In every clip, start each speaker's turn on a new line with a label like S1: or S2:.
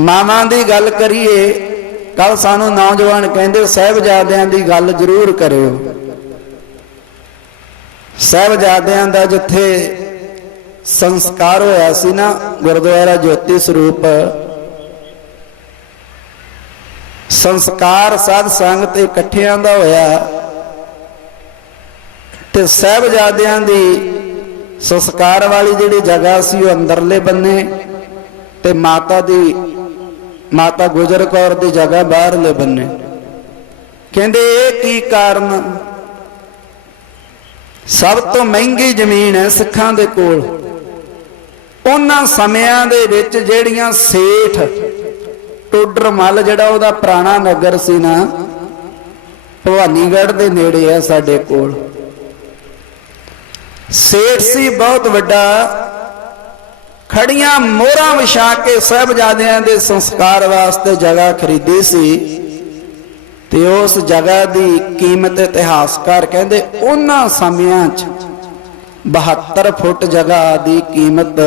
S1: ਮਾਵਾਂ ਦੀ ਗੱਲ ਕਰੀਏ ਕੱਲ ਸਾਨੂੰ ਨੌਜਵਾਨ ਕਹਿੰਦੇ, ਸਹਿਬਜ਼ਾਦਿਆਂ ਦੀ ਗੱਲ ਜ਼ਰੂਰ ਕਰਿਓ। ਸਹਿਬਜ਼ਾਦਿਆਂ ਦਾ ਜਿੱਥੇ ਸੰਸਕਾਰ ਹੋਇਆ ਸੀ ਨਾ, ਗੁਰਦੁਆਰਾ ਜੋਤੀ ਸਰੂਪ, ਸੰਸਕਾਰ ਸਾਧ ਸੰਗਤ ਇਕੱਠਿਆਂ ਦਾ ਹੋਇਆ। ਤੇ ਸਹਿਬਜ਼ਾਦਿਆਂ ਦੀ ਸੰਸਕਾਰ ਵਾਲੀ ਜਿਹੜੀ ਜਗ੍ਹਾ ਸੀ, ਉਹ ਅੰਦਰਲੇ ਬੰਨੇ, ਤੇ ਮਾਤਾ ਦੀ ਮਾਤਾ ਗੁਜਰ ਕੌਰ ਦੀ ਜਗ੍ਹਾ ਬਾਹਰਲੇ ਬੰਨੇ। ਕਹਿੰਦੇ, ਇਹ ਕੀ ਕਾਰਨ? ਸਭ ਤੋਂ ਮਹਿੰਗੀ ਜ਼ਮੀਨ ਹੈ ਸਿੱਖਾਂ ਦੇ ਕੋਲ। ਉਹਨਾਂ ਸਮਿਆਂ ਦੇ ਵਿੱਚ ਜਿਹੜੀਆਂ ਸੇਠ, ਟੋਡਰ ਮੱਲ ਜਿਹੜਾ ਉਹਦਾ ਪੁਰਾਣਾ ਨਗਰ ਸੀ ਨਾ, ਭਵਾਨੀਗੜ੍ਹ ਦੇ ਨੇੜੇ ਹੈ ਸਾਡੇ ਕੋਲ। ਸੇਠ ਸੀ ਬਹੁਤ ਵੱਡਾ ਖੜੀਆਂ ਮੋਹਰਾਂ ਵਿਛਾ ਕੇ ਸਹਿਬਜ਼ਾਦਿਆਂ ਦੇ ਸੰਸਕਾਰ ਵਾਸਤੇ ਜਗ੍ਹਾ ਖਰੀਦੀ ਸੀ ਤੇ ਉਸ ਜਗ੍ਹਾ ਦੀ ਕੀਮਤ ਇਤਿਹਾਸਕਾਰ ਕਹਿੰਦੇ ਉਹਨਾਂ ਸਮਿਆਂ 'ਚ 72 ਫੁੱਟ ਜਗ੍ਹਾ ਦੀ ਕੀਮਤ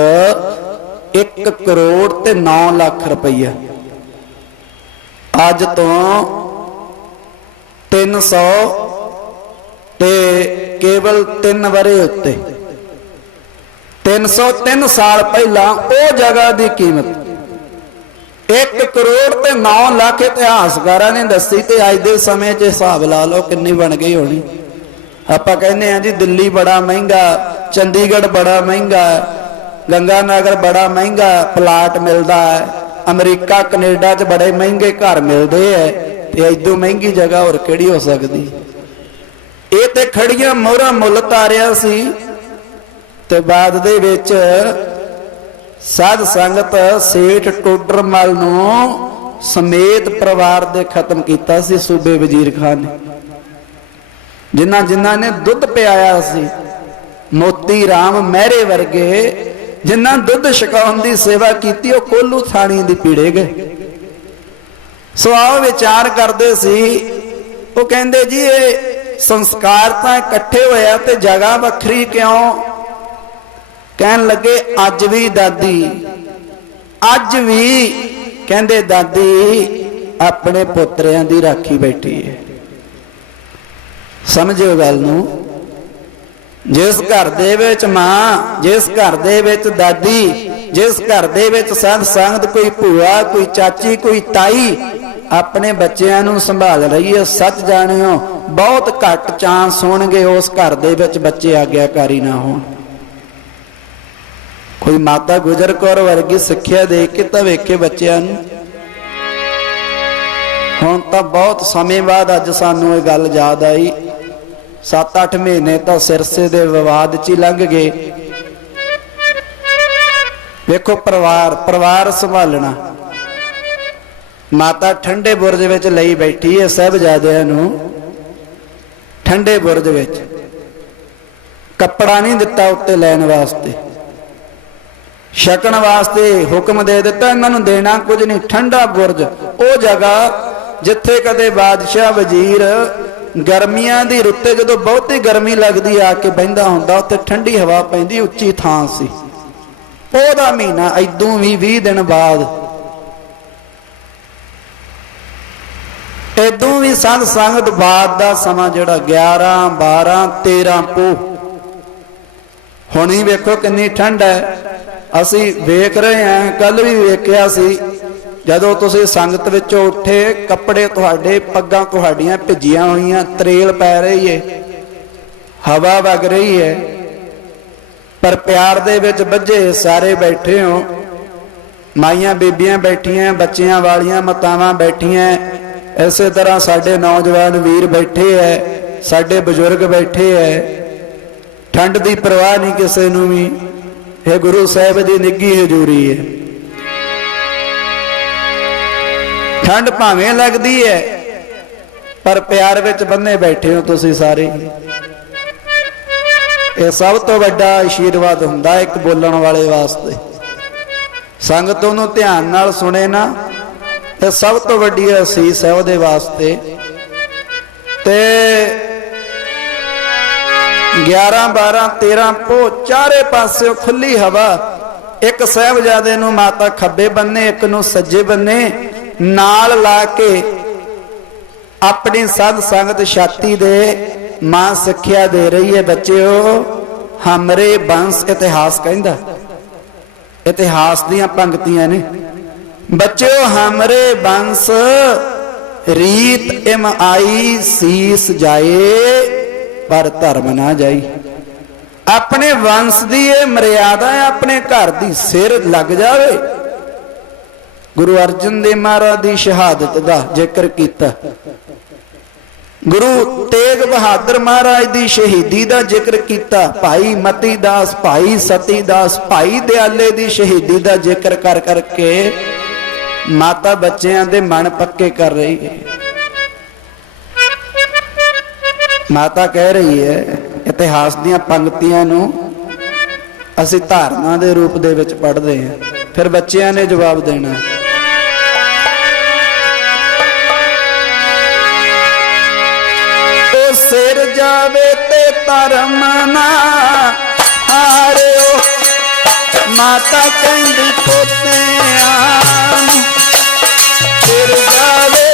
S1: 1 ਕਰੋੜ ਤੇ 9 ਲੱਖ ਰੁਪਈਆ। ਅੱਜ ਤੋਂ 300 ਤੇ ਕੇਵਲ 3 ਵਰੇ ਉੱਤੇ 303 ਸਾਲ ਪਹਿਲਾਂ ਉਹ ਜਗ੍ਹਾ ਦੀ ਕੀਮਤ। 1 ਕਰੋੜ ਤੇ 9 ਲੱਖ ਇਤਿਹਾਸਕਾਰਾਂ ਨੇ ਦੱਸੀ ਤੇ ਅੱਜ ਦੇ ਸਮੇਂ 'ਚ ਹਿਸਾਬ ਲਾ ਲਓ ਕਿੰਨੀ ਬਣ ਗਈ ਹੋਣੀ। ਆਪਾਂ ਕਹਿੰਦੇ ਆ ਜੀ ਦਿੱਲੀ ਬੜਾ ਮਹਿੰਗਾ, ਚੰਡੀਗੜ੍ਹ ਬੜਾ ਮਹਿੰਗਾ ਗੰਗਾ ਨਗਰ ਬੜਾ ਮਹਿੰਗਾ, ਪਲਾਟ ਮਿਲਦਾ ਹੈ, ਅਮਰੀਕਾ, ਕੈਨੇਡਾ 'ਚ ਬੜੇ ਮਹਿੰਗੇ ਘਰ ਮਿਲਦੇ ਐ ਤੇ ਐਦੋਂ ਮਹਿੰਗੀ ਜਗ੍ਹਾ ਹੋਰ ਕਿਹੜੀ ਹੋ ਸਕਦੀ? ਇਹ ਤੇ ਖੜੀਆਂ ਮੋਹਰਾਂ ਮੁੱਲ ਤਾਰਿਆ ਸੀ। ਤੇ ਬਾਅਦ ਦੇ ਵਿੱਚ ਸਾਧ ਸੰਗਤ ਸੇਠ ਟੋਡਰ ਮਲ ਨੂੰ ਸਮੇਤ ਪਰਿਵਾਰ ਦੇ ਖਤਮ ਕੀਤਾ ਸੀ ਸੂਬੇ ਵਜ਼ੀਰ ਖਾਨ ਨੇ। ਜਿਨ੍ਹਾਂ ਜਿਨ੍ਹਾਂ ਨੇ ਦੁੱਧ ਪਿਆਇਆ ਸੀ, ਮੋਤੀ RAM ਮਹਿਰੇ ਵਰਗੇ ਜਿਨ੍ਹਾਂ ਦੁੱਧ ਛਕਾਉਣ ਦੀ ਸੇਵਾ ਕੀਤੀ, ਉਹ ਕੋਲੂ ਥਾਣੀ ਦੀ ਪੀੜੇ ਗਏ। ਸੋ ਆਓ ਵਿਚਾਰ ਕਰਦੇ ਸੀ, ਉਹ ਕਹਿੰਦੇ ਜੀ, ਇਹ ਸੰਸਕਾਰ ਤਾਂ ਇਕੱਠੇ ਹੋਇਆ ਤੇ ਜਗ੍ਹਾ ਵੱਖਰੀ ਕਿਉਂ? ਕਹਿਣ ਲੱਗੇ, ਅੱਜ ਵੀ ਦਾਦੀ। ਅੱਜ ਵੀ ਕਹਿੰਦੇ, ਦਾਦੀ, ਆਪਣੇ ਪੁੱਤਰਿਆਂ ਦੀ ਰਾਖੀ ਬੈਠੀ ਹੈ ਸਮਝਿਓ ਗੱਲ ਨੂੰ। ਜਿਸ ਘਰ ਦੇ ਵਿੱਚ ਮਾਂ, ਜਿਸ ਘਰ ਦੇ ਵਿੱਚ ਦਾਦੀ, ਜਿਸ ਘਰ ਦੇ ਵਿੱਚ ਸੰਤ ਸੰਗਤ, ਕੋਈ ਭੂਆ, ਕੋਈ ਚਾਚੀ, ਕੋਈ ਤਾਈ, ਆਪਣੇ ਬੱਚਿਆਂ ਨੂੰ ਸੰਭਾਲ ਰਹੀ ਹੈ ਸੱਚ ਜਾਣਿਓ, ਬਹੁਤ ਘੱਟ ਚਾਂਸ ਹੋਣਗੇ ਉਸ ਘਰ ਦੇ ਵਿੱਚ ਬੱਚੇ ਆਗਿਆਕਾਰੀ ਨਾ ਹੋਣ। ਕੋਈ ਮਾਤਾ ਗੁਜਰ ਕੌਰ ਵਰਗੀ ਸਿੱਖਿਆ ਦੇ ਕੇ ਤਾਂ ਵੇਖੇ ਬੱਚਿਆਂ ਨੂੰ। ਹੁਣ ਤਾਂ ਬਹੁਤ ਸਮੇਂ ਬਾਅਦ ਅੱਜ ਸਾਨੂੰ ਇਹ ਗੱਲ ਯਾਦ ਆਈ। 7-8 ਮਹੀਨੇ ਤਾਂ ਸਿਰਸੇ ਦੇ ਵਿਵਾਦ 'ਚ ਹੀ ਲੰਘ ਗਏ। ਵੇਖੋ ਪਰਿਵਾਰ ਪਰਿਵਾਰ ਸੰਭਾਲਣਾ। ਮਾਤਾ ਠੰਡੇ ਬੁਰਜ ਵਿੱਚ ਲਈ ਬੈਠੀ ਹੈ ਸਹਿਬਜ਼ਾਦਿਆਂ ਨੂੰ। ਠੰਡੇ ਬੁਰਜ ਵਿੱਚ। ਕੱਪੜਾ ਨਹੀਂ ਦਿੱਤਾ ਉੱਤੇ ਲੈਣ ਵਾਸਤੇ। ਛਕਣ ਵਾਸਤੇ ਹੁਕਮ ਦੇ ਦਿੱਤਾ, ਇਹਨਾਂ ਨੂੰ ਦੇਣਾ ਕੁਝ ਨਹੀਂ, ਠੰਡਾ ਬੁਰਜ, ਉਹ ਜਗ੍ਹਾ ਜਿੱਥੇ ਕਦੇ ਬਾਦਸ਼ਾਹ ਵਜ਼ੀਰ ਗਰਮੀਆਂ ਦੀ ਰੁੱਤੇ, ਜਦੋਂ ਬਹੁਤੀ ਗਰਮੀ ਲੱਗਦੀ ਆ ਕੇ ਬਹਿੰਦਾ ਹੁੰਦਾ, ਉੱਥੇ ਠੰਡੀ ਹਵਾ ਪੈਂਦੀ, ਉੱਚੀ ਥਾਂ ਸੀ। ਉਹਦਾ ਮਹੀਨਾ ਐਦੋਂ ਵੀ 20 ਦਿਨ ਬਾਅਦ। ਐਦੋਂ ਵੀ ਸੰਤ ਸੰਗਤ ਬਾਦ ਦਾ ਸਮਾਂ ਜਿਹੜਾ 11 12 13 ਪੋ ਹੁਣੀ ਵੇਖੋ ਕਿੰਨੀ ਠੰਡ ਹੈ। ਅਸੀਂ ਵੇਖ ਰਹੇ ਹਾਂ ਕੱਲ ਵੀ ਵੇਖਿਆ ਸੀ, ਜਦੋਂ ਤੁਸੀਂ ਸੰਗਤ ਵਿੱਚੋਂ ਉੱਠੇ, ਕੱਪੜੇ ਤੁਹਾਡੇ, ਪੱਗਾਂ ਤੁਹਾਡੀਆਂ ਭਿੱਜੀਆਂ ਹੋਈਆਂ, ਤਰੇਲ ਪੈ ਰਹੀ ਏ, ਹਵਾ ਵਗ ਰਹੀ ਹੈ ਪਰ ਪਿਆਰ ਦੇ ਵਿੱਚ ਵੱਜੇ ਸਾਰੇ ਬੈਠੇ ਹੋ। ਮਾਈਆਂ ਬੀਬੀਆਂ ਬੈਠੀਆਂ, ਬੱਚਿਆਂ ਵਾਲੀਆਂ ਮਾਤਾਵਾਂ ਬੈਠੀਆਂ, ਇਸੇ ਤਰ੍ਹਾਂ ਸਾਡੇ ਨੌਜਵਾਨ ਵੀਰ ਬੈਠੇ ਐ, ਸਾਡੇ ਬਜ਼ੁਰਗ ਬੈਠੇ ਐ। ਠੰਡ ਦੀ ਪਰਵਾਹ ਨਹੀਂ ਕਿਸੇ ਨੂੰ ਵੀ। ਇਹ ਗੁਰੂ ਸਾਹਿਬ ਦੀ ਨਿੱਗੀ ਹਜ਼ੂਰੀ ਹੈ। ਠੰਡ ਭਾਵੇਂ ਲੱਗਦੀ ਹੈ, ਪਰ ਪਿਆਰ ਵਿੱਚ ਬੰਨੇ ਬੈਠੇ ਹੋ ਤੁਸੀਂ ਸਾਰੇ। ਇਹ ਸਭ ਤੋਂ ਵੱਡਾ ਆਸ਼ੀਰਵਾਦ ਹੁੰਦਾ ਇੱਕ ਬੋਲਣ ਵਾਲੇ ਵਾਸਤੇ। ਸੰਗਤ ਉਹਨੂੰ ਧਿਆਨ ਨਾਲ ਸੁਣੇ ਨਾ, ਇਹ ਸਭ ਤੋਂ ਵੱਡੀ ਅਸੀਸ ਹੈ ਉਹਦੇ ਵਾਸਤੇ। ਤੇ 11 12 13 ਪੋ ਚਾਰੇ ਪਾਸਿਓ ਖੁੱਲੀ ਹਵਾ। ਇੱਕ ਸਾਹਿਬਜ਼ਾਦੇ ਨੂੰ ਮਾਤਾ ਖੱਬੇ ਬੰਨੇ, ਇੱਕ ਨੂੰ ਸੱਜੇ ਬੰਨੇ, ਨਾਲ ਲਾ ਕੇ ਆਪਣੀ ਸਾਧ ਸੰਗਤ ਛਾਤੀ ਦੇ ਮਾਂ ਸਿੱਖਿਆ ਦੇ ਰਹੀ ਹੈ। ਬੱਚਿਓ, ਹਮਰੇ ਬੰਸ ਇਤਿਹਾਸ ਕਹਿੰਦਾ। ਇਤਿਹਾਸ ਦੀਆਂ ਪੰਕਤੀਆਂ ਨੇ। ਬੱਚਿਓ, ਹਮਰੇ ਬੰਸ, ਰੀਤ ਇਮ ਆਈ ਸੀਸ ਜਾਏ। ਪਰ ਧਰਮ ਨਾ ਜਾਈ। ਆਪਣੇ ਵੰਸ਼ ਦੀ ਇਹ ਮਰਿਆਦਾ ਹੈ, ਆਪਣੇ ਘਰ ਦੀ ਸਿਰ ਲੱਗ ਜਾਵੇ। ਗੁਰੂ ਅਰਜਨ ਦੇਵ ਮਹਾਰਾਜ ਦੀ ਸ਼ਹਾਦਤ ਦਾ ਜ਼ਿਕਰ ਕੀਤਾ। ਗੁਰੂ ਤੇਗ ਬਹਾਦਰ ਮਹਾਰਾਜ ਦੀ ਸ਼ਹੀਦੀ ਦਾ ਜ਼ਿਕਰ ਕੀਤਾ। ਭਾਈ ਮਤੀ ਦਾਸ ਭਾਈ ਸਤੀ ਦਾਸ ਭਾਈ ਦਿਆਲੇ ਦੀ ਸ਼ਹੀਦੀ ਦਾ ਜ਼ਿਕਰ ਕਰ ਕਰਕੇ ਮਾਤਾ ਬੱਚਿਆਂ ਦੇ ਮਨ ਪੱਕੇ ਕਰ ਰਹੀ ਹੈ। ਮਾਤਾ ਕਹਿ ਰਹੀ ਹੈ, ਇਤਿਹਾਸ ਦੀਆਂ ਪੰਕਤੀਆਂ ਨੂੰ ਅਸੀਂ ਧਾਰਨਾ ਦੇ ਰੂਪ ਦੇ ਵਿੱਚ ਪੜ੍ਹਦੇ ਹਾਂ। ਫਿਰ ਬੱਚਿਆਂ ਨੇ ਜਵਾਬ ਦੇਣਾ ਉਹ ਸਿਰ ਜਾਵੇ ਤੇ ਧਰਮ ਨਾ ਹਾਰਿਓ। ਮਾਤਾ ਕਹਿੰਦੀ ਪੋਤਿਆਂ ਸਿਰ ਜਾਵੇ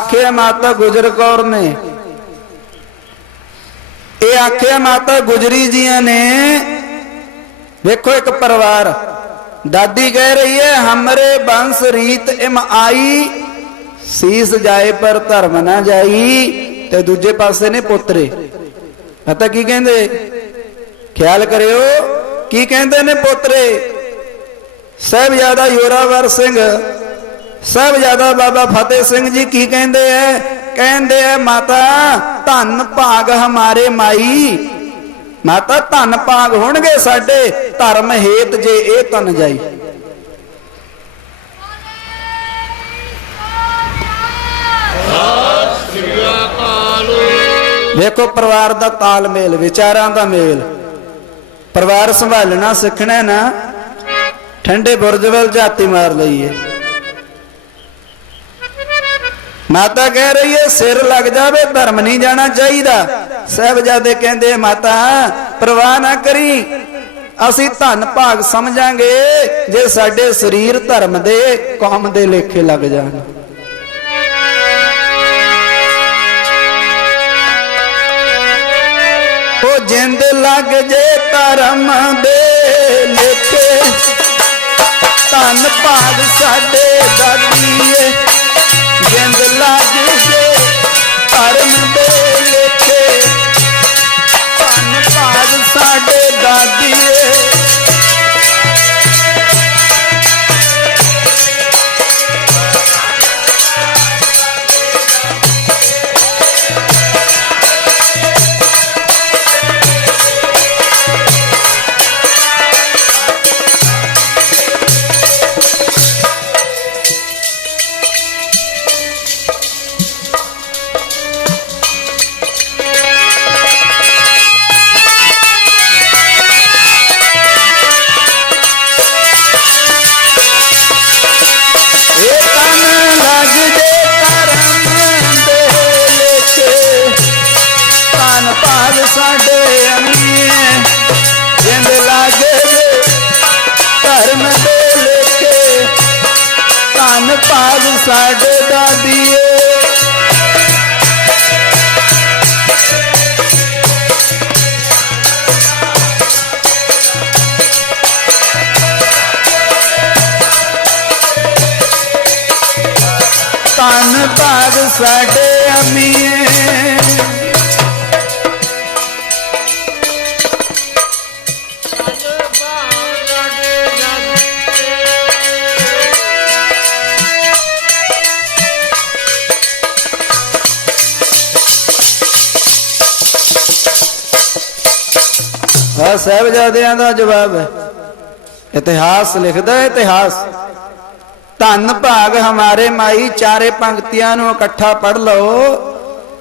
S1: ਆਖੇ ਮਾਤਾ ਗੁਜਰ ਕੌਰ ਨੇ। ਇਹ ਆਖਿਆ ਮਾਤਾ ਗੁਜਰੀ ਜੀਆਂ ਨੇ, ਵੇਖੋ ਇੱਕ ਪਰਿਵਾਰ। ਦਾਦੀ ਕਹਿ ਰਹੀ ਹੈ, ਹਮਰੇ ਬੰਸ ਰੀਤ ਇਮ ਆਈ, ਸੀਸ ਜਾਏ ਪਰ ਧਰਮ ਨਾ ਜਾਈ, ਤੇ ਦੂਜੇ ਪਾਸੇ ਨੇ ਪੁੱਤਰੇ। ਪਤਾ ਕੀ ਕਹਿੰਦੇ? ਖਿਆਲ ਕਰਿਓ, ਕੀ ਕਹਿੰਦੇ ਨੇ ਪੋਤਰੇ? ਸਾਹਿਬਜ਼ਾਦਾ ਯੋਰਾਵਰ ਸਿੰਘ ਸਾਹਿਬਜ਼ਾਦਾ ਬਾਬਾ ਫਤਿਹ ਸਿੰਘ ਜੀ ਕੀ ਕਹਿੰਦੇ ਐ? ਕਹਿੰਦੇ ਐ, ਮਾਤਾ, ਧੰਨ ਭਾਗ ਹਮਾਰੇ ਮਾਈ। ਮਾਤਾ, ਧੰਨ ਭਾਗ ਹੋਣਗੇ ਸਾਡੇ, ਧਰਮ ਹੇਤ ਜੇ ਇਹ ਤਨ ਜਾਈ।
S2: ਸ੍ਰੀ
S1: ਵੇਖੋ, ਪਰਿਵਾਰ ਦਾ ਤਾਲਮੇਲ, ਵਿਚਾਰਾਂ ਦਾ ਮੇਲ। ਪਰਿਵਾਰ ਸੰਭਾਲਣਾ ਸਿੱਖਣਾ ਨਾ। ਠੰਡੇ ਬੁਰਜ ਵੱਲ ਜਾਤੀ ਮਾਰ ਲਈਏ। ਮਾਤਾ ਕਹਿ ਰਹੀ ਹੈ ਸਿਰ ਲੱਗ ਜਾਵੇ, ਧਰਮ ਨਹੀਂ ਜਾਣਾ ਚਾਹੀਦਾ। ਸਾਹਿਬਜ਼ਾਦੇ ਕਹਿੰਦੇ ਮਾਤਾ, ਪ੍ਰਵਾਹ ਨਾ ਕਰੀ। ਅਸੀਂ ਧੰਨ ਭਾਗ ਸਮਝਾਂਗੇ, ਜੇ ਸਾਡੇ ਸਰੀਰ ਧਰਮ ਦੇ, ਕੌਮ ਦੇ ਲੇਖੇ ਲੱਗ ਜਾਣ। ਉਹ ਜਿੰਦ ਲੱਗ ਜੇ ਧਰਮ ਦੇ ਲੇਖੇ। ਧੰਨ ਭਾਗ ਸਾਡੇ ਦਾਦੀਏ ਧਰਮ ਦੇ ਲੇਖੇ। ਧੰਨ ਭਾਗ ਸਾਡੇ ਦਾਦੀਏ ਧੰਨ ਭਾਗ ਸਾਡੇ ਅਮੀਏ। ਸਾਹਿਬਜ਼ਾਦਿਆਂ ਦਾ ਜਵਾਬ ਹੈ। ਇਤਿਹਾਸ ਲਿਖਦਾ ਹੈ ਇਤਿਹਾਸ। ਧੰਨ ਭਾਗ ਹਮਾਰੇ ਮਾਈ ਚਾਰੇ ਪੰਕਤੀਆਂ ਨੂੰ ਇਕੱਠਾ ਪੜ ਲਓ।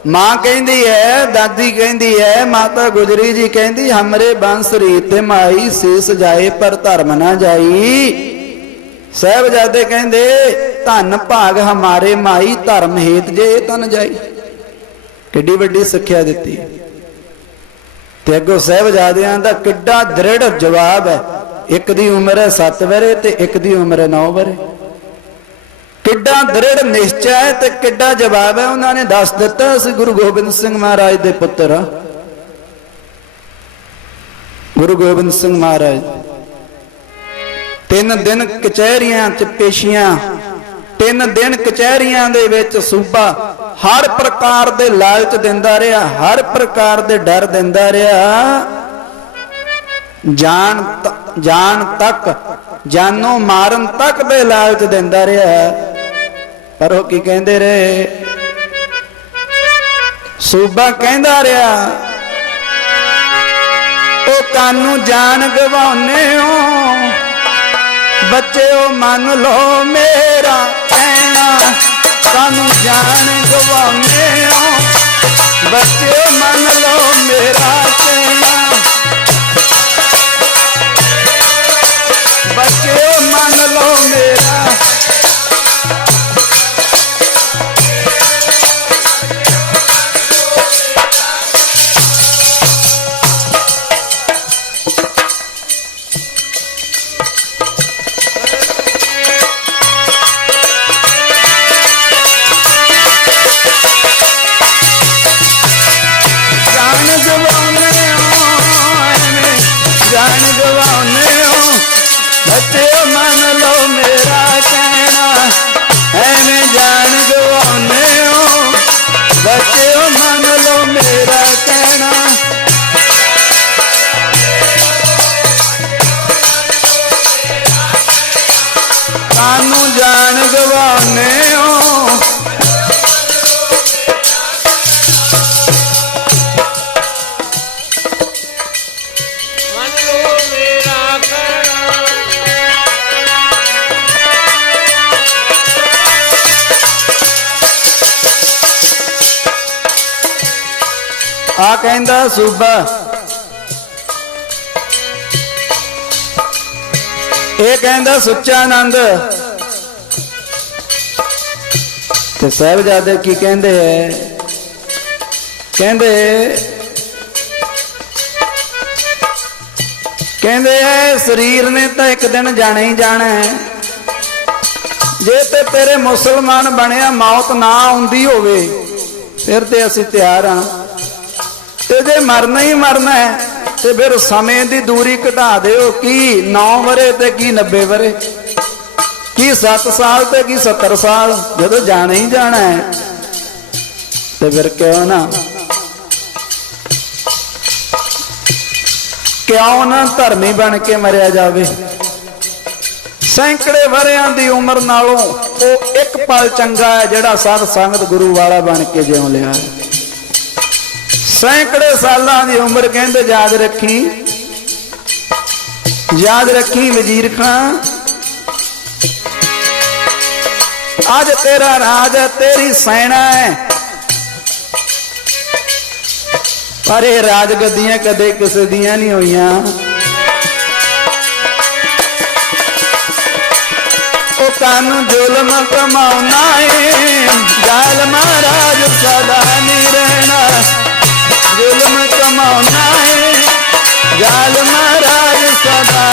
S1: ਮਾਂ ਕਹਿੰਦੀ ਹੈ, ਦਾਦੀ ਕਹਿੰਦੀ ਹੈ, ਮਾਤਾ ਗੁਜਰੀ ਜੀ ਕਹਿੰਦੀ, ਹਮਰੇ ਬੰਸ ਤੇ ਮਾਈ ਸੀਸ ਜਾਏ ਪਰ ਧਰਮ ਨਾ ਜਾਈ। ਸਾਹਿਬਜ਼ਾਦੇ ਕਹਿੰਦੇ, ਧੰਨ ਭਾਗ ਹਮਾਰੇ ਮਾਈ ਧਰਮ ਹੇਤ ਜੇ ਤਨ ਜਾਈ। ਕਿੱਡੀ ਵੱਡੀ ਸਿੱਖਿਆ ਦਿੱਤੀ। ਤੇ ਅੱਗੋਂ ਸਾਹਿਬਜ਼ਾਦਿਆਂ ਦਾ ਕਿੱਡਾ ਦ੍ਰਿੜ ਜਵਾਬ ਹੈ। ਇੱਕ ਦੀ ਉਮਰ ਹੈ 7 ਵਰੇ ਤੇ ਇੱਕ ਦੀ ਉਮਰ ਹੈ 9 ਵਰੇ। ਕਿੱਡਾ ਦ੍ਰਿੜ ਨਿਸ਼ਚੈ ਤੇ ਕਿੱਡਾ ਜਵਾਬ ਹੈ, ਉਹਨਾਂ ਨੇ ਦੱਸ ਦਿੱਤਾ, ਅਸੀਂ ਗੁਰੂ ਗੋਬਿੰਦ ਸਿੰਘ ਮਹਾਰਾਜ ਦੇ ਪੁੱਤਰ ਆ ਗੁਰੂ ਗੋਬਿੰਦ ਸਿੰਘ ਮਹਾਰਾਜ, ਤਿੰਨ ਦਿਨ ਕਚਹਿਰੀਆਂ ਚ ਪੇਸ਼ੀਆਂ, ਤਿੰਨ ਦਿਨ ਕਚਹਿਰੀਆਂ ਦੇ ਵਿੱਚ ਸੂਬਾ, ਹਰ ਪ੍ਰਕਾਰ ਦੇ ਲਾਲਚ ਦਿੰਦਾ ਰਿਹਾ, ਹਰ ਪ੍ਰਕਾਰ ਦੇ ਡਰ ਦਿੰਦਾ ਰਿਹਾ। ਜਾਣ ਜਾਣ ਤੱਕ, ਜਾਨੋਂ ਮਾਰਨ ਤੱਕ ਦੇ ਲਾਲਚ ਦਿੰਦਾ ਰਿਹਾ। ਪਰ ਉਹ ਕੀ ਕਹਿੰਦੇ ਰਹੇ? ਸੂਬਾ ਕਹਿੰਦਾ ਰਿਹਾ, ਉਹ ਕਾਨੂੰ ਜਾਨ ਗਵਾਉਨੇ ਹੋ? ਬੱਚਿਓ ਮੰਨ ਲਓ ਮੇਰਾ ਸੂਬਾ। ਇਹ ਕਹਿੰਦਾ ਸੁੱਚਾ ਆਨੰਦ ਤੇ ਸਾਹਿਬਜ਼ਾਦੇ ਕੀ ਕਹਿੰਦੇ ਐ ਕਹਿੰਦੇ ਕਹਿੰਦੇ ਐ ਸਰੀਰ ਨੇ ਤਾਂ ਇੱਕ ਦਿਨ ਜਾਣਾ ਹੀ ਜਾਣਾ ਹੈ। ਜੇ ਤੇ ਤੇਰੇ ਮੁਸਲਮਾਨ ਬਣਿਆ, ਮੌਤ ਨਾ ਆਉਂਦੀ ਹੋਵੇ, ਫਿਰ ਤੇ ਅਸੀਂ ਤਿਆਰ ਹਾਂ। ਤੇ ਜੇ ਮਰਨਾ ਹੀ ਮਰਨਾ ਹੈ, ਤੇ ਫਿਰ ਸਮੇਂ ਦੀ ਦੂਰੀ ਘਟਾ ਦਿਓ। ਕੀ 9 ਵਰੇ ਤੇ ਕੀ 90 ਵਰੇ ਕੀ 7 ਸਾਲ ਤੇ ਕੀ 70 ਸਾਲ? ਜਦੋਂ ਜਾਣਾ ਹੀ ਜਾਣਾ ਹੈ, ਤੇ ਫਿਰ ਕਿਉਂ ਨਾ? ਕਿਉਂ ਨਾ ਧਰਮੀ ਬਣ ਕੇ ਮਰਿਆ ਜਾਵੇ? ਸੈਂਕੜੇ ਵਰਿਆਂ ਦੀ ਉਮਰ ਨਾਲੋਂ ਉਹ ਇੱਕ ਪਲ ਚੰਗਾ ਹੈ ਜਿਹੜਾ ਸਤ ਸੰਗਤ ਗੁਰੂ ਵਾਲਾ ਬਣ ਕੇ ਜਿਉਂ ਲਿਆ ਹੈ। ਸੈਂਕੜੇ ਸਾਲਾਂ ਦੀ ਉਮਰ ਕਹਿੰਦੇ, ਯਾਦ ਰੱਖੀ ਯਾਦ ਰੱਖੀ ਵਜ਼ੀਰ ਖਾਂ ਅੱਜ ਤੇਰਾ ਰਾਜ ਹੈ ਤੇਰੀ ਸੈਨਾ ਹੈ। ਪਰ ਇਹ ਰਾਜ ਗੱਦੀਆਂ ਕਦੇ ਕਿਸੇ ਦੀਆਂ ਨਹੀਂ ਹੋਈਆਂ। ਉਹ ਕਾਨੂੰ ਜ਼ੁਲਮ ਕਮਾਉਣਾ ਏ ਜਾਲ ਮਹਾਰਾਜ ਸਦਾ ਨਹੀਂ ਰਹਿਣਾ। ਜ਼ੁਲਮ ਕਮਾ ਕਮਾਉਣਾ ਏ ਜਾਲ ਮਹਾਰਾਜ ਸਦਾ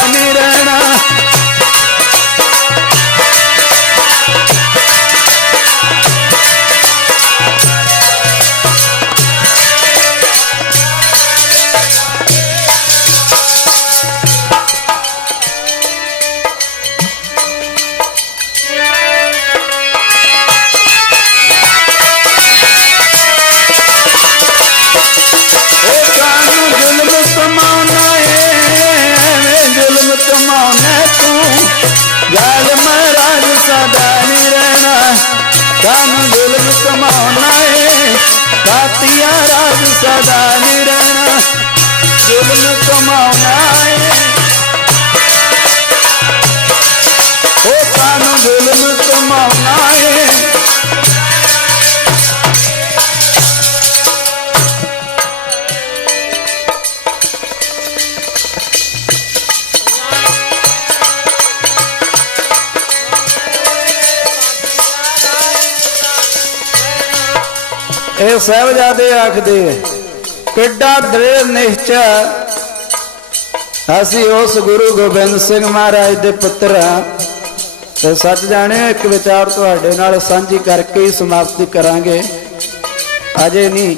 S1: ਸਹਿਬਜ਼ਾਦੇ ਆਖਦੇ ਕਿੱਡਾ ਦ੍ਰਿੜ ਨਿਸ਼ਚੈ। ਅਸੀਂ ਉਸ ਗੁਰੂ ਗੋਬਿੰਦ ਸਿੰਘ ਮਹਾਰਾਜ ਦੇ ਪੁੱਤਰ ਹਾਂ ਤੇ ਸੱਚ ਜਾਣਿਓ, ਇੱਕ ਵਿਚਾਰ ਤੁਹਾਡੇ ਨਾਲ ਸਾਂਝੀ ਕਰਕੇ ਹੀ ਸਮਾਪਤੀ ਕਰਾਂਗੇ। ਅਜੇ ਨਹੀਂ।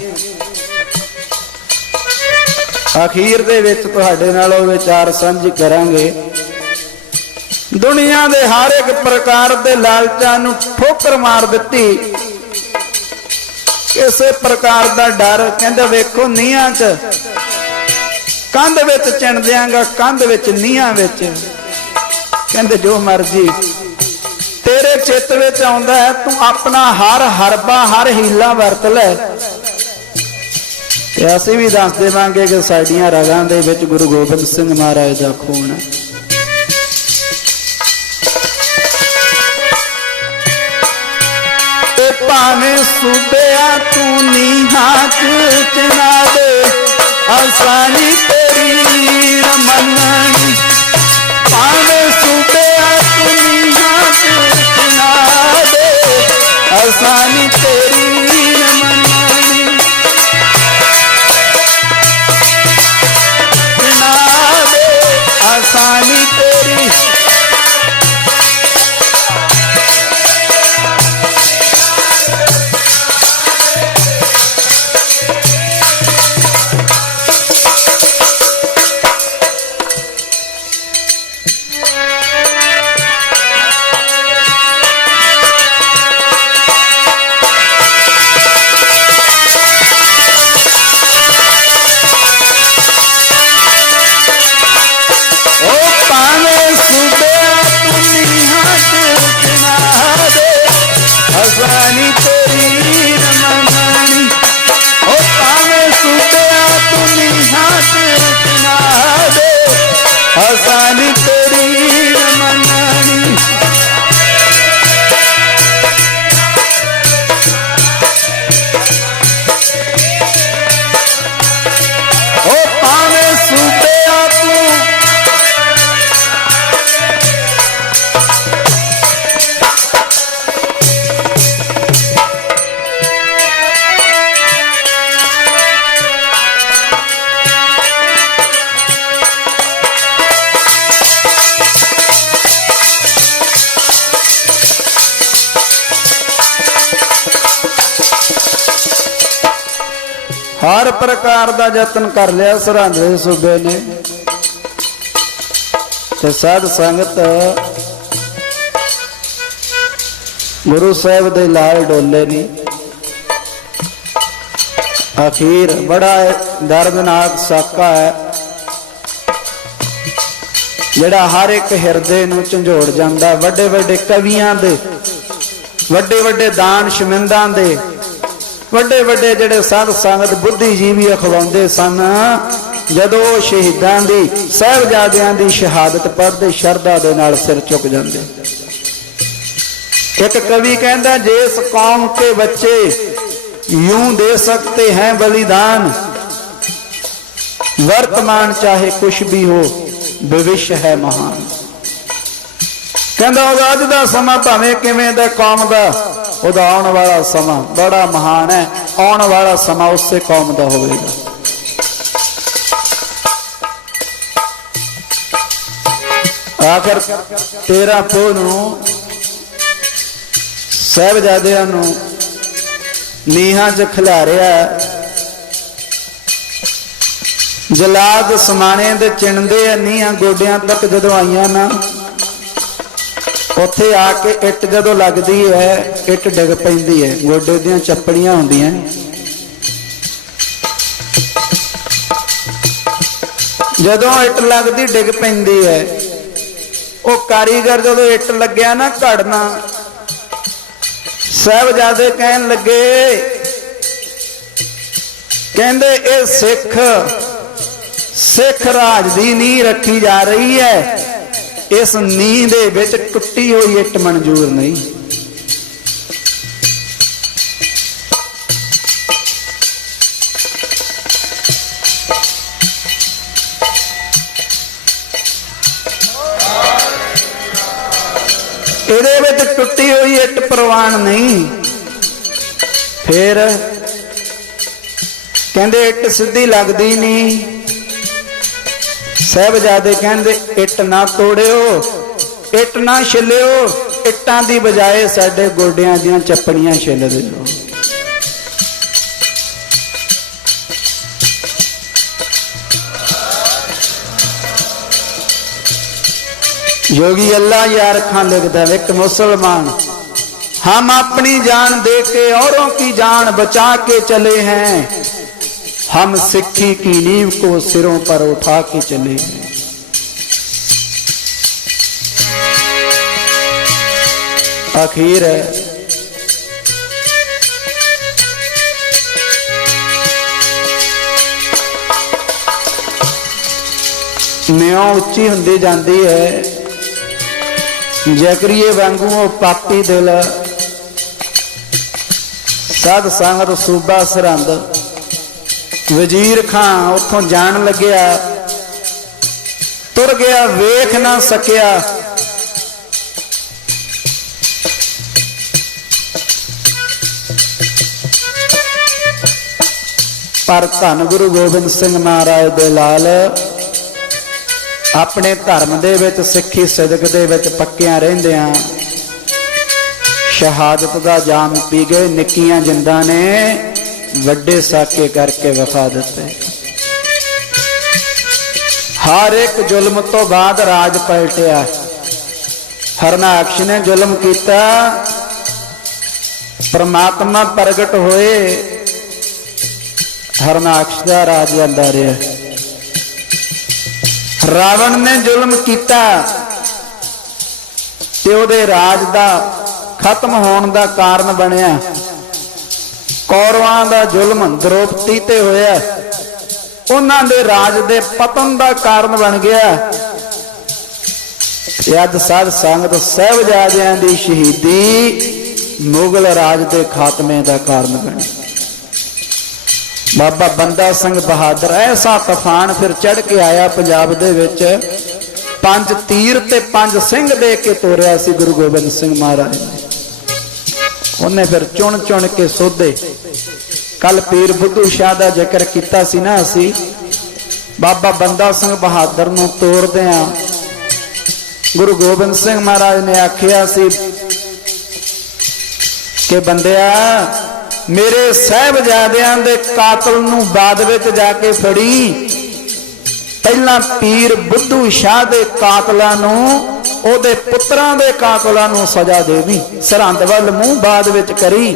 S1: ਅਖੀਰ ਦੇ ਵਿੱਚ ਤੁਹਾਡੇ ਨਾਲ ਉਹ ਵਿਚਾਰ ਸਾਂਝੀ ਕਰਾਂਗੇ। ਦੁਨੀਆ ਦੇ ਹਰ ਇੱਕ ਪ੍ਰਕਾਰ ਦੇ ਲਾਲਚਾਂ ਨੂੰ ਠੋਕਰ ਮਾਰ ਦਿੱਤੀ। ਕਿਸੇ ਪ੍ਰਕਾਰ ਦਾ ਡਰ ਕਹਿੰਦਾ ਵੇਖੋ ਨੀਹਾਂ 'ਚ। ਕੰਧ ਵਿੱਚ ਚਿਣ ਦਿਆਂਗਾ, ਕੰਧ ਵਿੱਚ ਨੀਹਾਂ ਵਿੱਚ। ਕਹਿੰਦੇ ਜੋ ਮਰਜ਼ੀ, ਤੇਰੇ ਚਿੱਤ ਵਿੱਚ ਆਉਂਦਾ ਹੈ, ਤੂੰ ਆਪਣਾ ਹਰ ਹਰਬਾ, ਹਰ ਹੀਲਾ ਵਰਤ ਲੈ। ਤੇ ਅਸੀਂ ਵੀ ਦੱਸ ਦੇਵਾਂਗੇ ਕਿ ਸਾਡੀਆਂ ਰਗਾਂ ਦੇ ਵਿੱਚ ਗੁਰੂ ਗੋਬਿੰਦ ਸਿੰਘ ਮਹਾਰਾਜ ਦਾ ਖੂਨ ਹੈ। ਸੁਬਿਆ ਤੂੰ ਨੀਹਾਂ ਚ ਚਨਾ ਦੇ ਆਸਾਨੀ ਤੇਰੀ ਨ। ਮੰਨਣੀ ਭਾਵੇਂ ਤੂੰ ਨੀਹਾਂ ਚ ਆਸਾਨੀ ਤੇਰੀ ਦਾ ਯਤਨ ਕਰ ਲਿਆ ਸਰਹੰਦ ਦੇ ਸੂਬੇ ਨੇ। ਤੇ ਸਾਧ ਸੰਗਤ ਗੁਰੂ ਸਾਹਿਬ ਦੇ ਲਾਲ ਡੋਲੇ ਨਹੀਂ ਅਖੀਰ ਬੜਾ ਦਰਦਨਾਕ ਸਾਕਾ ਹੈ, ਜਿਹੜਾ ਹਰ ਇੱਕ ਹਿਰਦੇ ਨੂੰ ਝੰਜੋੜ ਜਾਂਦਾ। ਵੱਡੇ ਵੱਡੇ ਕਵੀਆਂ ਦੇ ਵੱਡੇ ਵੱਡੇ ਦਾਨ ਸ਼ਮਿੰਦਾਂ ਦੇ ਵੱਡੇ ਵੱਡੇ ਜਿਹੜੇ ਸਾਧ ਸੰਗਤ ਬੁੱਧੀਜੀਵੀ ਅਖਵਾਉਂਦੇ ਸਨ ਜਦੋਂ ਉਹ ਸ਼ਹੀਦਾਂ ਦੀ ਸਹਿਬਜ਼ਾਦਿਆਂ ਦੀ ਸ਼ਹਾਦਤ ਪੜ੍ਹਦੇ ਸ਼ਰਧਾ ਦੇ ਨਾਲ ਸਿਰ ਝੁਕ ਜਾਂਦੇ ਇੱਕ ਕਵੀ ਕਹਿੰਦਾ ਜਿਸ ਕੌਮ ਕੇ ਬੱਚੇ यूं दे सकते हैं बलिदान वर्तमान चाहे कुछ भी हो भविष्य है महान ਕਹਿੰਦਾ ਉਹਦਾ ਅੱਜ ਦਾ ਸਮਾਂ ਭਾਵੇਂ ਕਿਵੇਂ ਦਾ, ਕੌਮ ਦਾ, ਉਹਦਾ ਆਉਣ ਵਾਲਾ ਸਮਾਂ ਬੜਾ ਮਹਾਨ ਹੈ। ਆਉਣ ਵਾਲਾ ਸਮਾਂ ਉਸੇ ਕੌਮ ਦਾ ਹੋਵੇਗਾ। ਆਖਰ 13 ਪੋ ਨੂੰ, ਸਹਿਬਜ਼ਾਦਿਆਂ ਨੂੰ ਨੀਹਾਂ 'ਚ ਖਿਲਾਰਿਆ ਜਲਾਦ ਸਮਾਣੇ ਦੇ ਚਿਣਦੇ ਨੀਹਾਂ ਗੋਡਿਆਂ ਤੱਕ ਜਦੋਂ ਆਈਆਂ ਨਾ ਉੱਥੇ ਆ ਕੇ ਇੱਟ ਜਦੋਂ ਲੱਗਦੀ ਹੈ, ਇੱਟ ਡਿੱਗ ਪੈਂਦੀ ਹੈ। ਗੋਡੇ ਦੀਆਂ ਚੱਪੜੀਆਂ ਹੁੰਦੀਆਂ ਜਦੋਂ ਇੱਟ ਲੱਗਦੀ, ਡਿੱਗ ਪੈਂਦੀ ਹੈ। ਉਹ ਕਾਰੀਗਰ ਜਦੋਂ ਇੱਟ ਲੱਗਿਆ ਨਾ ਘੜਨਾ, ਸਾਹਿਬਜ਼ਾਦੇ ਕਹਿਣ ਲੱਗੇ, ਕਹਿੰਦੇ, ਇਹ ਸਿੱਖ ਸਿੱਖ ਰਾਜ ਦੀ ਨੀਂਹ ਰੱਖੀ ਜਾ ਰਹੀ ਹੈ। ਇਸ ਨੀਂਹ ਦੇ ਵਿੱਚ ਟੁੱਟੀ ਹੋਈ ਇੱਟ ਮਨਜ਼ੂਰ ਨਹੀਂ। ਇਹਦੇ ਵਿੱਚ ਟੁੱਟੀ ਹੋਈ ਇੱਟ ਪ੍ਰਵਾਨ ਨਹੀਂ। ਫਿਰ ਕਹਿੰਦੇ ਇੱਟ ਸਿੱਧੀ ਲੱਗਦੀ ਨਹੀਂ। ਸਹਿਬਜ਼ਾਦੇ ਕਹਿੰਦੇ, ਇੱਟ ਨਾ ਤੋੜਿਓ, ਇੱਟ ਨਾ ਛਿਲਿਓ, ਇੱਟਾਂ ਦੀ ਬਜਾਏ ਸਾਡੇ ਗੋਡਿਆਂ ਦੀਆਂ ਚੱਪੜੀਆਂ ਛਿਲ ਦਿਓ। ਯੋਗੀ ਅੱਲਾ ਯਾਰ ਖਾਨ ਲਿਖਦਾ ਇੱਕ ਮੁਸਲਮਾਨ, ਹਮ ਆਪਣੀ ਜਾਨ ਦੇ ਕੇ ਔਰੋਂ ਕੀ ਜਾਨ ਬਚਾ ਕੇ ਚਲੇ ਹੈ। हम सिक्खी की नींव को सिरों पर उठा के चले हैं आखिर है ਨਿਉ ਉੱਚੀ ਹੁੰਦੀ ਜਾਂਦੀ ਹੈ ਜ਼ਕਰੀਏ ਵਾਂਗੂ ਉਹ ਪਾਪੀ ਦਿਲ ਸਾਧ ਸੰਗਤ ਸੂਬਾ ਸਰਹੰਦ ਵਜ਼ੀਰ ਖਾਂ ਉੱਥੋਂ ਜਾਣ ਲੱਗਿਆ। ਤੁਰ ਗਿਆ, ਵੇਖ ਨਾ ਸਕਿਆ। ਪਰ ਧੰਨ ਗੁਰੂ ਗੋਬਿੰਦ ਸਿੰਘ ਮਹਾਰਾਜ ਦੇ ਲਾਲ ਆਪਣੇ ਧਰਮ ਦੇ ਵਿੱਚ, ਸਿੱਖੀ ਸਿਦਕ ਦੇ ਵਿੱਚ ਪੱਕਿਆਂ ਰਹਿੰਦਿਆਂ ਸ਼ਹਾਦਤ ਦਾ ਜਾਮ ਪੀ ਗਏ, ਨਿੱਕੀਆਂ ਜਿੰਦਾਂ ਨੇ ਵੱਡੇ ਸਾਕੇ ਕਰਕੇ ਵਫਾ ਦਿੱਤੇ। ਹਰ ਇੱਕ ਜ਼ੁਲਮ ਤੋਂ ਬਾਅਦ ਰਾਜ ਪਲਟਿਆ। ਹਰਨਾਕਸ਼ ਨੇ ਜ਼ੁਲਮ ਕੀਤਾ। ਪਰਮਾਤਮਾ ਪ੍ਰਗਟ ਹੋਏ। ਹਰਨਾਕਸ਼ ਦਾ ਰਾਜ ਜਾਂਦਾ ਰਿਹਾ। ਰਾਵਣ ਨੇ ਜ਼ੁਲਮ ਕੀਤਾ। ਤੇ ਉਹਦੇ ਰਾਜ ਦਾ ਖਤਮ ਹੋਣ ਦਾ ਕਾਰਨ ਬਣਿਆ। ਕੌਰਵਾਂ ਦਾ ਜ਼ੁਲਮ ਦ੍ਰੋਪਦੀ ਤੇ ਹੋਇਆ। ਉਹਨਾਂ ਦੇ ਰਾਜ ਦੇ ਪਤਨ ਦਾ ਕਾਰਨ ਬਣ ਗਿਆ। ਤੇ ਅੱਜ ਸਾਧ ਸੰਗਤ ਸਹਿਬਜ਼ਾਦਿਆਂ ਦੀ ਸ਼ਹੀਦੀ ਮੁਗਲ ਰਾਜ ਦੇ ਖਾਤਮੇ ਦਾ ਕਾਰਨ ਬਣੀ। ਬਾਬਾ ਬੰਦਾ ਸਿੰਘ ਬਹਾਦਰ ਐਸਾ ਤੂਫਾਨ ਫਿਰ ਚੜ ਕੇ ਆਇਆ ਪੰਜਾਬ ਦੇ ਵਿੱਚ। ਪੰਜ ਤੀਰ ਤੇ ਪੰਜ ਸਿੰਘ ਦੇ ਕੇ ਤੋਰਿਆ ਸੀ ਗੁਰੂ ਗੋਬਿੰਦ ਸਿੰਘ ਮਹਾਰਾਜ ਨੇ। ਉਹਨੇ ਫਿਰ ਚੁਣ ਚੁਣ ਕੇ ਸੋਧੇ। ਕੱਲ ਪੀਰ ਬੁੱਧੂ ਸ਼ਾਹ ਦਾ ਜ਼ਿਕਰ ਕੀਤਾ ਸੀ ਨਾ ਅਸੀਂ। ਬਾਬਾ ਬੰਦਾ ਸਿੰਘ ਬਹਾਦਰ ਨੂੰ ਤੋੜਦੇ ਆ। ਗੁਰੂ ਗੋਬਿੰਦ ਸਿੰਘ ਮਹਾਰਾਜ ਨੇ ਆਖਿਆ ਸੀ ਕਿ ਬੰਦਿਆ, ਮੇਰੇ ਸਹਿਬਜ਼ਾਦਿਆਂ ਦੇ ਕਾਤਲ ਨੂੰ ਬਾਦ ਵਿੱਚ ਜਾ ਕੇ ਫੜੀ। ਪਹਿਲਾਂ ਪੀਰ ਬੁੱਧੂ ਸ਼ਾਹ ਦੇ ਕਾਤਲਾਂ ਨੂੰ, ਉਹਦੇ ਪੁੱਤਰਾਂ ਦੇ ਕਾਤਲਾਂ ਨੂੰ ਸਜ਼ਾ ਦੇਵੀ। ਸਰਹੰਦ ਵੱਲ ਮੂੰਹ ਬਾਦ ਵਿੱਚ ਕਰੀ।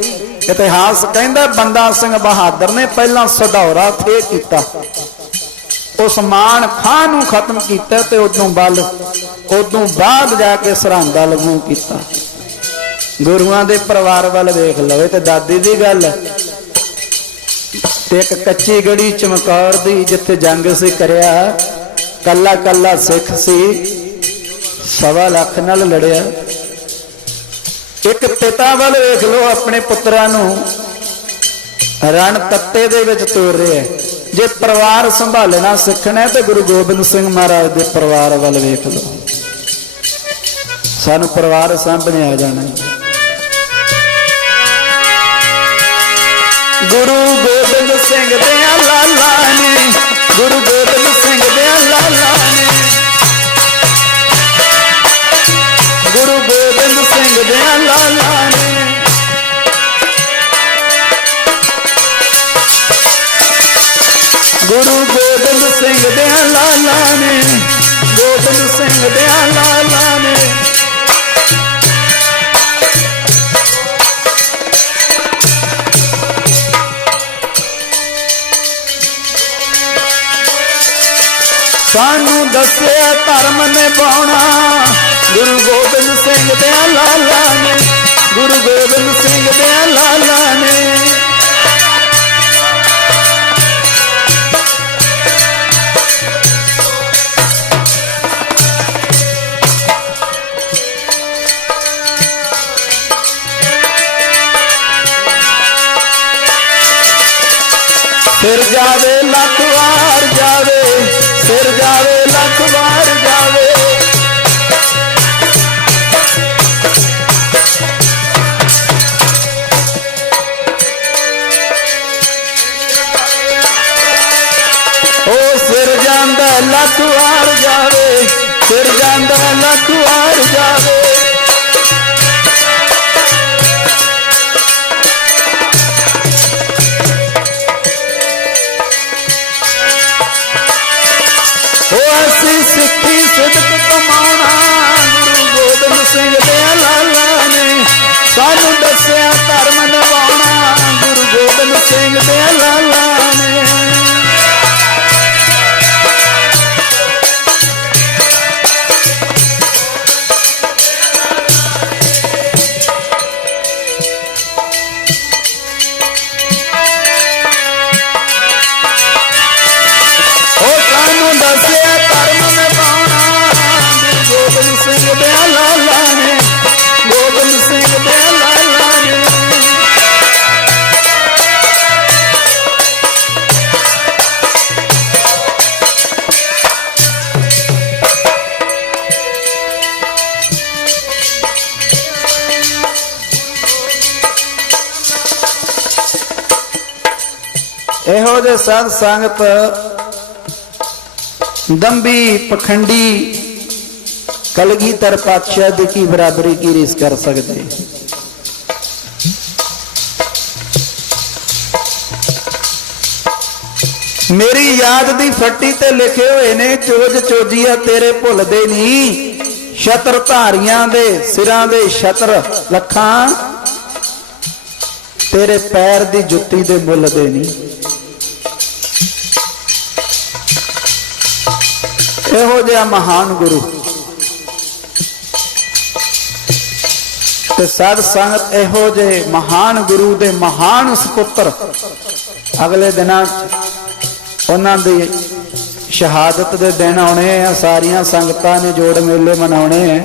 S1: ਇਤਿਹਾਸ ਕਹਿੰਦਾ ਬੰਦਾ ਸਿੰਘ ਬਹਾਦਰ ਨੇ ਪਹਿਲਾਂ ਸਧੌਰਾ ਥੇ ਕੀਤਾ। ਉਸਮਾਨ ਖਾਨ ਨੂੰ ਖਤਮ ਕੀਤਾ ਤੇ ਉਦੋਂ ਬਲ ਉਦੋਂ ਬਾਅਦ ਜਾ ਕੇ ਸਰਹੰਦ ਵੱਲ ਮੂੰਹ ਕੀਤਾ। ਗੁਰੂਆਂ ਦੇ ਪਰਿਵਾਰ ਵੱਲ ਵੇਖ ਲਵੇ ਤੇ ਦਾਦੀ ਦੀ ਗੱਲ ਤੇ ਇੱਕ ਕੱਚੀ ਗੜੀ ਚਮਕੌਰ ਦੀ ਜਿੱਥੇ ਜੰਗ ਸੀ ਕਰਿਆ, ਕੱਲਾ ਕੱਲਾ ਸਿੱਖ ਸੀ, ਸਵਾ ਲੱਖ ਨਾਲ ਲੜਿਆ। ਇੱਕ ਪਿਤਾ ਵੱਲ ਵੇਖ ਲੋ ਆਪਣੇ ਪੁੱਤਰਾਂ ਨੂੰ, ਰਣ ਤੱਤੇ ਦੇ ਵਿੱਚ ਤੋਰ ਰਿਹਾ ਜੇ ਪਰਿਵਾਰ ਸੰਭਾਲਣਾ ਸਿੱਖਣਾ ਤੇ ਗੁਰੂ ਗੋਬਿੰਦ ਸਿੰਘ ਮਹਾਰਾਜ ਦੇ ਪਰਿਵਾਰ ਵੱਲ ਵੇਖ ਲਓ। ਸਾਨੂੰ ਪਰਿਵਾਰ ਸਾਂਭਣੇ ਆ ਜਾਣਾ ਸਿੰਘ ਦੇ ਲਾਲਾ ਨੇ, ਗੁਰੂ ਗੋਬਿੰਦ ਸਿੰਘ ਦੇ ਲਾਲਾ ਨੇ। ਗੁਰੂ ਗੋਬਿੰਦ ਸਿੰਘ ਦੇ ਲਾਲਾ ਨੇ। ਗੁਰੂ ਗੋਬਿੰਦ ਸਿੰਘ ਦੇ ਲਾਲਾ ਨੇ, ਗੋਬਿੰਦ ਸਿੰਘ ਦੇ ਲਾਲਾ ਨੇ। ਸਾਨੂੰ ਦੱਸਿਆ ਧਰਮ ਨਿਭਾਉਣਾ। ਗੁਰੂ ਗੋਬਿੰਦ ਸਿੰਘ ਦੇ ਲਾਲਾ ਨੇ ਗੁਰੂ ਗੋਬਿੰਦ ਸਾਧ ਸੰਗਤ, ਦੰਬੀ ਪਖੰਡੀ ਕਲਗੀਧਰ ਪਾਤਸ਼ਾਹ ਦੀ ਕੀ ਬਰਾਬਰੀ ਕੀ ਰੀਸ ਕਰ ਸਕਦੇ? ਮੇਰੀ ਯਾਦ ਦੀ ਫੱਟੀ ਤੇ ਲਿਖੇ ਹੋਏ ਨੇ, ਚੋਜ ਚੋਜੀਆ ਤੇਰੇ ਭੁੱਲਦੇ ਨਹੀਂ। ਛਤਰ ਧਾਰੀਆਂ ਦੇ ਸਿਰਾਂ ਦੇ ਛਤਰ ਲੱਖਾਂ, ਤੇਰੇ ਪੈਰ ਦੀ ਜੁੱਤੀ ਦੇ ਮੁੱਲ ਦੇ ਨਹੀਂ। ਇਹੋ ਜਿਹਾ ਮਹਾਨ ਗੁਰੂ। ਤੇ ਸਾਧ ਸੰਗਤ ਇਹੋ ਜਿਹੇ ਮਹਾਨ ਗੁਰੂ ਦੇ ਮਹਾਨ ਸੁਪੁੱਤਰ ਅਗਲੇ ਦਿਨਾਂ ਉਹਨਾਂ ਦੀ ਸ਼ਹਾਦਤ ਦੇ ਦਿਨ ਆਉਣੇ ਆ, ਸਾਰੀਆਂ ਸੰਗਤਾਂ ਨੇ ਜੋੜ ਮੇਲੇ ਮਨਾਉਣੇ ਆ।